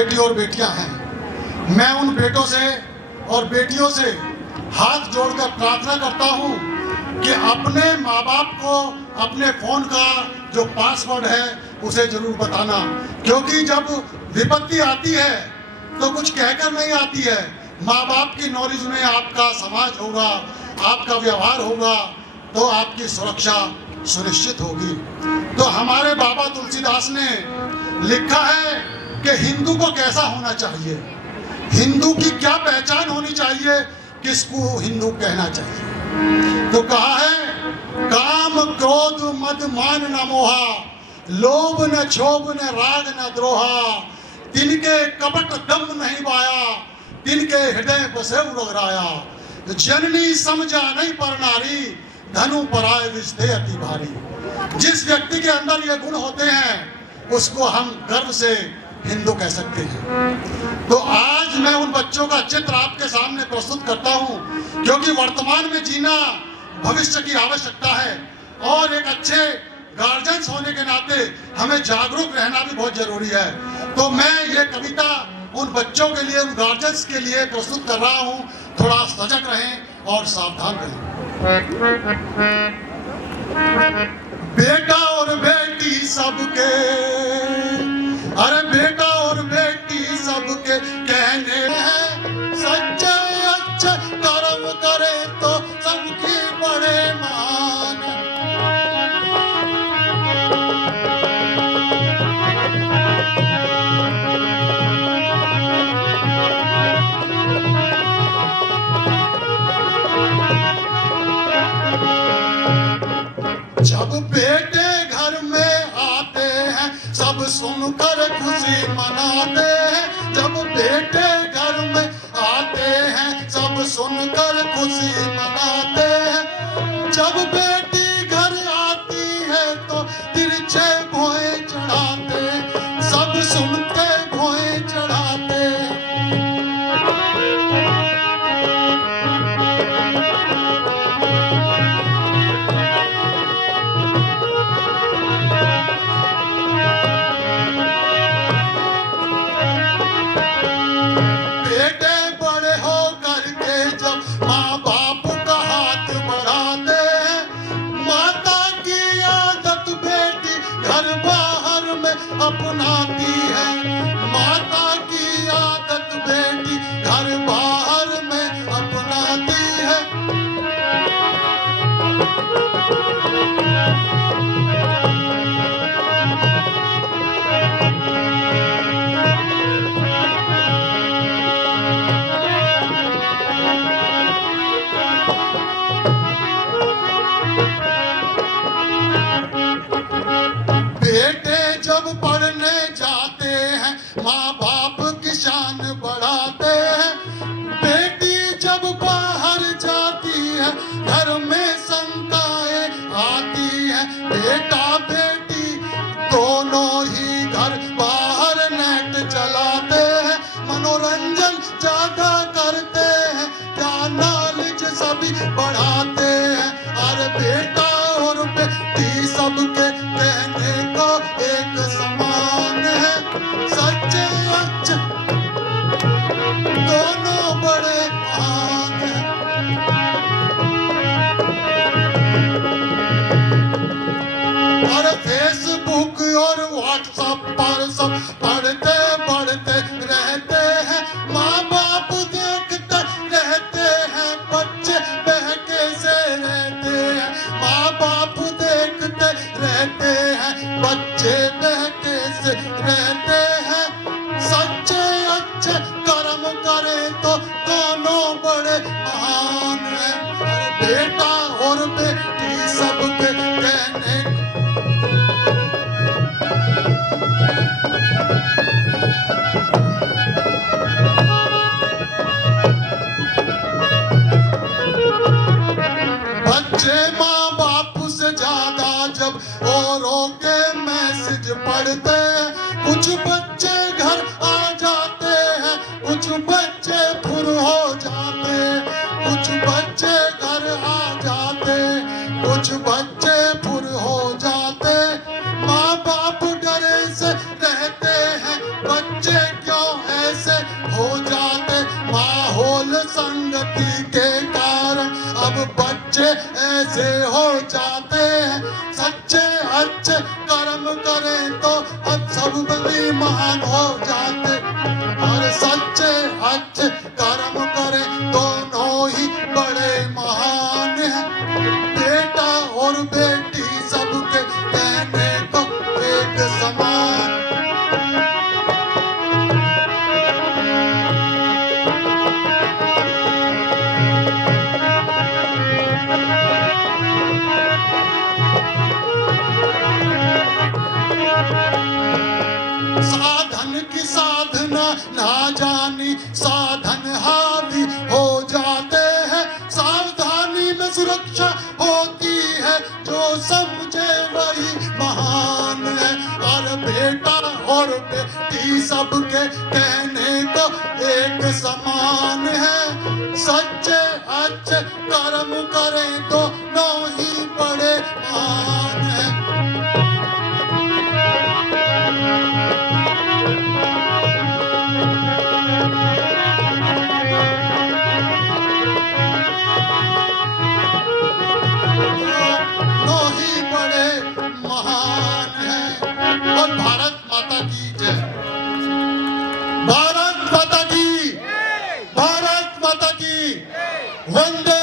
बेटी और बेटियां हैं। मैं उन बेटों से और बेटियों से हाथ जोड़कर प्रार्थना करता हूं कि अपने माँ बाप को अपने फ़ोन का जो पासवर्ड है उसे जरूर बताना, क्योंकि जब विपत्ति आती है तो कुछ कहकर नहीं आती है। माँ बाप की नॉलेज में आपका समाज होगा, आपका व्यवहार होगा, तो आपकी सुरक्षा सुनिश्चित होगी। तो हमारे बाबा तुलसीदास ने लिखा है कि हिंदू को कैसा होना चाहिए, हिंदू की क्या पहचान होनी चाहिए, किसको हिंदू कहना चाहिए। तो कहा है, काम क्रोध मद मान न मोहा, लोभ न क्षोभ न राग न द्रोहा, तिनके कपट दम नहीं बाया, तिनके हृदय बसे रगराया, जननी समझा नहीं पर नारी, धनु पराय विषदे अति भारी। जिस व्यक्ति के अंदर ये गुण होते हैं उसको हम गर्व से हिंदू कह सकते हैं। तो आज मैं उन बच्चों का चित्र आपके सामने प्रस्तुत करता हूं, क्योंकि वर्तमान में जीना भविष्य की आवश्यकता है और एक अच्छे गार्जियंस होने के नाते हमें जागरूक रहना भी बहुत जरूरी है। तो मैं ये कविता उन बच्चों के लिए, उन गार्जियंस के लिए प्रस्तुत कर रहा हूं। थोड़ा सजग रहें और सावधान रहें। बेटा और बेटी सबके, अरे बेटा और बेटी सबके कहने हैं सच्चे अच्छे कर्म करे तो सबकी बड़े मान। जब बेटे घर में आते हैं सब सुनकर खुशी मनाते हैं, जब बेटे घर में आते हैं सब सुनकर खुशी मनाते हैं, जब बेटी घर आती है तो तिरछे भोए चढ़ाते, सब सुनते भोए चढ़ाते। अपनाती है माता की आदत, बेटी घर बाहर में अपनाती है। बेटे जब पढ़ने जाते हैं माँ बाप की शान बढ़ाते हैं, बेटी जब बाहर जाती है घर में शंकाएं आती है, बेटा बेटी दोनों ही घर बाहर नेट चलाते हैं, मनोरंजन ज्यादा करते हैं, क्या नॉलेज सभी बढ़ाते हैं। अरे बेटा और बेटी सबके कहने को एक समान है, सच्चे अच्छे दोनों बड़े महान हैं। अरे फेसबुक और व्हाट्सएप पर सब पढ़ते पढ़ते रहते हैं, माँ बाप देखते रहते हैं, बच्चे बहके से रहते हैं, माँ बाप देखते रहते हैं, बच्चे बहके से रहते हैं, सच्चे अच्छे कर्म करें तो दोनों बड़े महान हैं। अरे बेटा और बेटी सबके कहने बच्चे माँ बाप से ज्यादा जब औरों के मैसेज पढ़ते हैं, कुछ बच्चे घर आ जाते हैं, कुछ बच्चे फुर हो जाते, कुछ बच्चे घर आ जाते, कुछ बच्चे फुर हो जाते। माँ बाप डरे से रहते हैं, बच्चे क्यों बच्चे ऐसे हो जाते हैं। सच्चे अच्छे कर्म करें तो अब सब भी महान हो जाते। और सच्चे अच्छे कर्म करें दोनों ही बड़े महान हैं। बेटा और बेटी सबके कहने को एक समान। साधन की साधना ना जानी साधन हावी हो जाते हैं। सावधानी में सुरक्षा होती है, जो समझे वही महान है। और बेटा और बेटी सबके कहने को एक समान है। सच्चे अच्छे कर्म करें तो दोनों ही बड़े महान है। दोनों ही बड़े महान हैं। और भारत माता की जय। भारत माता की, भारत माता की, वंदे